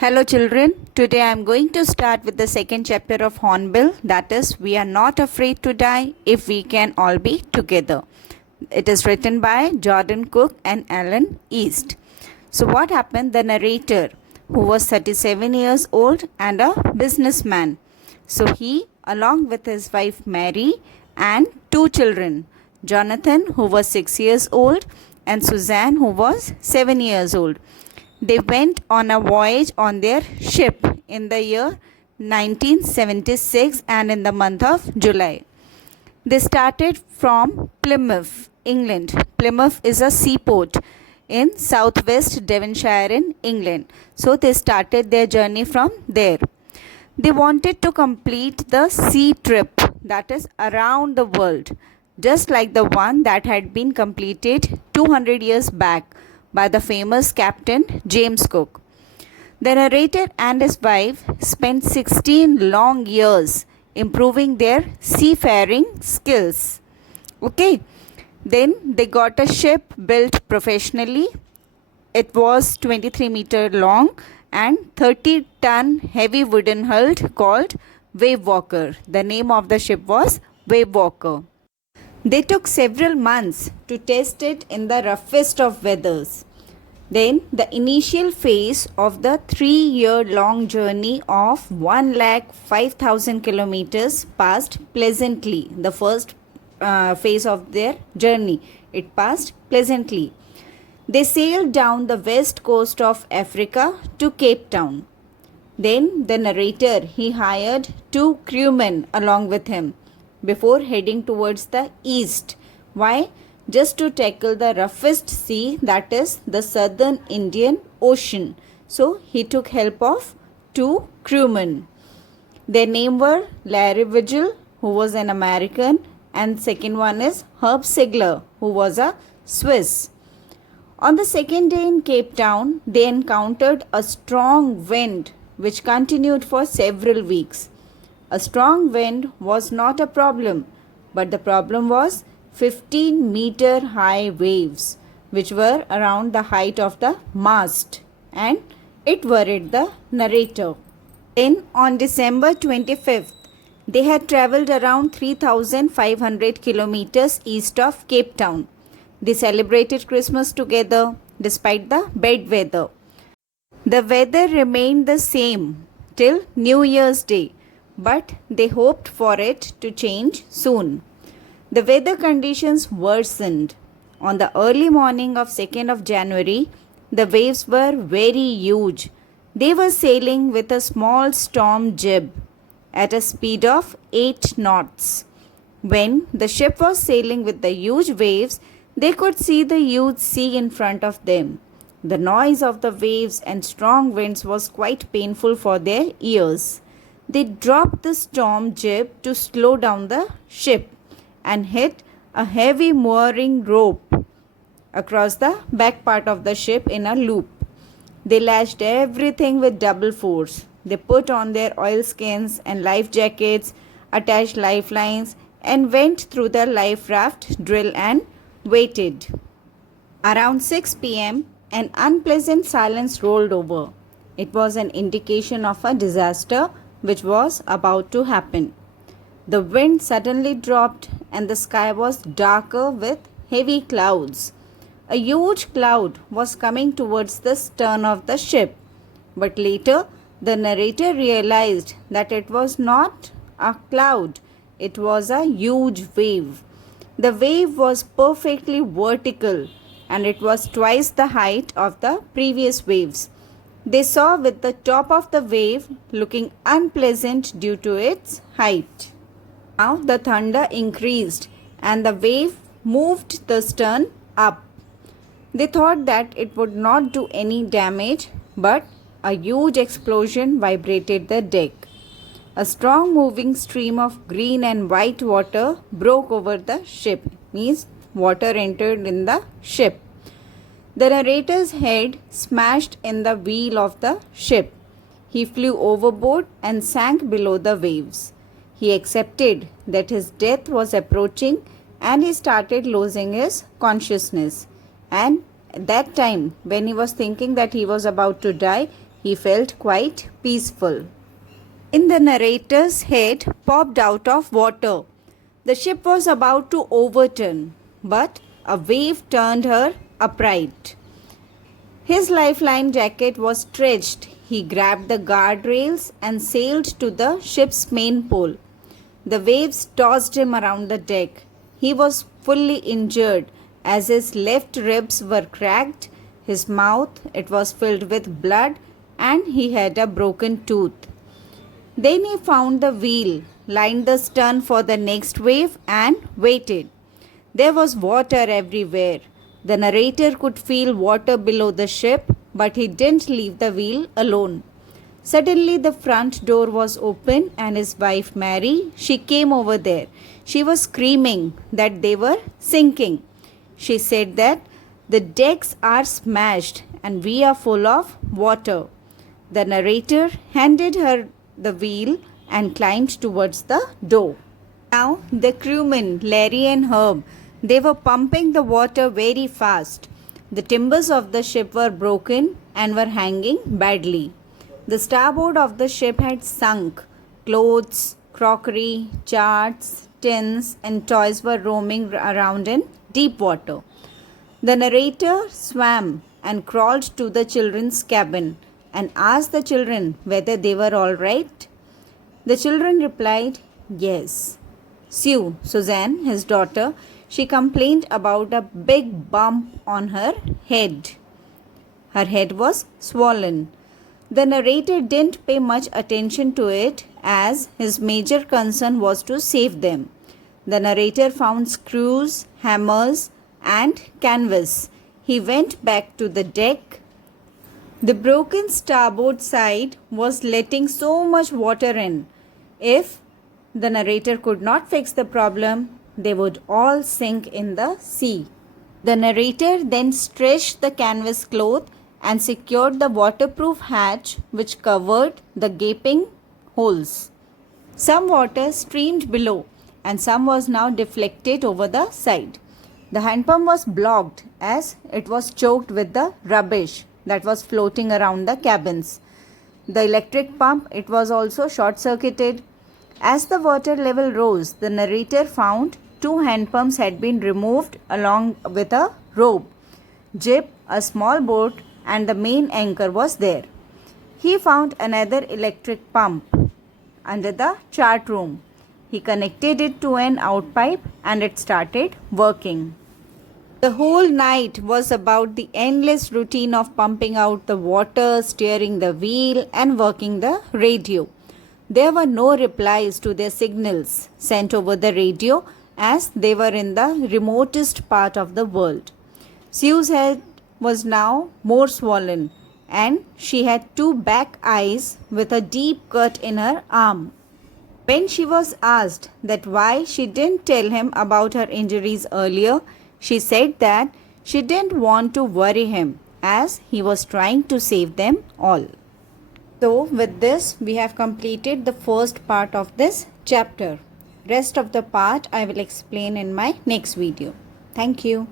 Hello children, today I am going to start with the second chapter of Hornbill, that is, We Are Not Afraid to Die If We Can All Be Together. It is written by Jordan Cook and Alan East. So what happened? The narrator, who was 37 years old and a businessman. So he, along with his wife Mary and two children, Jonathan, who was 6 years old, and Suzanne, who was 7 years old. They went on a voyage on their ship in the year 1976 and in the month of July. They started from Plymouth, England. Plymouth is a seaport in southwest Devonshire in England. So they started their journey from there. They wanted to complete the sea trip, that is around the world, just like the one that had been completed 200 years back by the famous Captain James Cook. The narrator and his wife spent 16 long years improving their seafaring skills. Okay, then they got a ship built professionally. It was 23-meter long and 30-ton heavy wooden hull called Wave Walker. The name of the ship was Wave Walker. They took several months to test it in the roughest of weathers. Then the initial phase of the 3-year-long journey of 105,000 kilometers passed pleasantly. The first phase of their journey, it passed pleasantly. They sailed down the west coast of Africa to Cape Town. Then the narrator, he hired 2 crewmen along with him before heading towards the east. Why? Just to tackle the roughest sea, that is the southern Indian Ocean. So he took help of 2 crewmen. Their name were Larry Vigil, who was an American, and second one is Herb Sigler, who was a Swiss. On the second day in Cape Town, they encountered a strong wind which continued for several weeks. A strong wind was not a problem, but the problem was 15-meter high waves, which were around the height of the mast, and it worried the narrator. Then on December 25th, they had travelled around 3,500 kilometers east of Cape Town. They celebrated Christmas together despite the bad weather. The weather remained the same till New Year's Day, but they hoped for it to change soon. The weather conditions worsened. On the early morning of 2nd of January, the waves were very huge. They were sailing with a small storm jib at a speed of 8 knots. When the ship was sailing with the huge waves, they could see the huge sea in front of them. The noise of the waves and strong winds was quite painful for their ears. They dropped the storm jib to slow down the ship and hit a heavy mooring rope across the back part of the ship in a loop. They lashed everything with double force. They put on their oilskins and life jackets, attached lifelines, and went through the life raft drill and waited. Around 6 p.m., an unpleasant silence rolled over. It was an indication of a disaster which was about to happen. The wind suddenly dropped and the sky was darker with heavy clouds. A huge cloud was coming towards the stern of the ship, but later the narrator realized that it was not a cloud, it was a huge wave. The wave was perfectly vertical and it was twice the height of the previous waves. They saw with the top of the wave looking unpleasant due to its height. Now the thunder increased and the wave moved the stern up. They thought that it would not do any damage, but a huge explosion vibrated the deck. A strong moving stream of green and white water broke over the ship, means water entered in the ship. The narrator's head smashed in the wheel of the ship. He flew overboard and sank below the waves. He accepted that his death was approaching and he started losing his consciousness. And at that time, when he was thinking that he was about to die, He felt quite peaceful. In the narrator's head popped out of water. The ship was about to overturn, but a wave turned her upright. His lifeline jacket was stretched. He grabbed the guardrails and sailed to the ship's main pole. The waves tossed him around the deck. He was fully injured as his left ribs were cracked, his mouth it was filled with blood, and he had a broken tooth. Then he found the wheel, lined the stern for the next wave, and waited. There was water everywhere. The narrator could feel water below the ship, but he didn't leave the wheel alone. Suddenly the front door was open and his wife Mary, she came over there. She was screaming that they were sinking. She said that the decks are smashed and we are full of water. The narrator handed her the wheel and climbed towards the door. Now the crewmen, Larry and Herb, they were pumping the water very fast. The timbers of the ship were broken and were hanging badly. The starboard of the ship had sunk. Clothes, crockery, charts, tins, and toys were roaming around in deep water. The narrator swam and crawled to the children's cabin and asked the children whether they were all right. The children replied, yes. Sue, Suzanne, his daughter, she complained about a big bump on her head. Her head was swollen. The narrator didn't pay much attention to it as his major concern was to save them. The narrator found screws, hammers, and canvas. He went back to the deck. The broken starboard side was letting so much water in. If the narrator could not fix the problem, they would all sink in the sea. The narrator then stretched the canvas cloth and secured the waterproof hatch which covered the gaping holes. Some water streamed below and some was now deflected over the side. The hand pump was blocked as it was choked with the rubbish that was floating around the cabins. The electric pump, it was also short-circuited. As the water level rose, the narrator found 2 hand pumps had been removed along with a rope, jib, a small boat, and the main anchor was there. He found another electric pump under the chart room. He connected it to an outpipe and it started working. The whole night was about the endless routine of pumping out the water, steering the wheel, and working the radio. There were no replies to their signals sent over the radio as they were in the remotest part of the world. Sue's head was now more swollen and she had 2 back eyes with a deep cut in her arm. When she was asked that why she didn't tell him about her injuries earlier, she said that she didn't want to worry him as he was trying to save them all. So with this we have completed the first part of this chapter. Rest of the part I will explain in my next video. Thank you.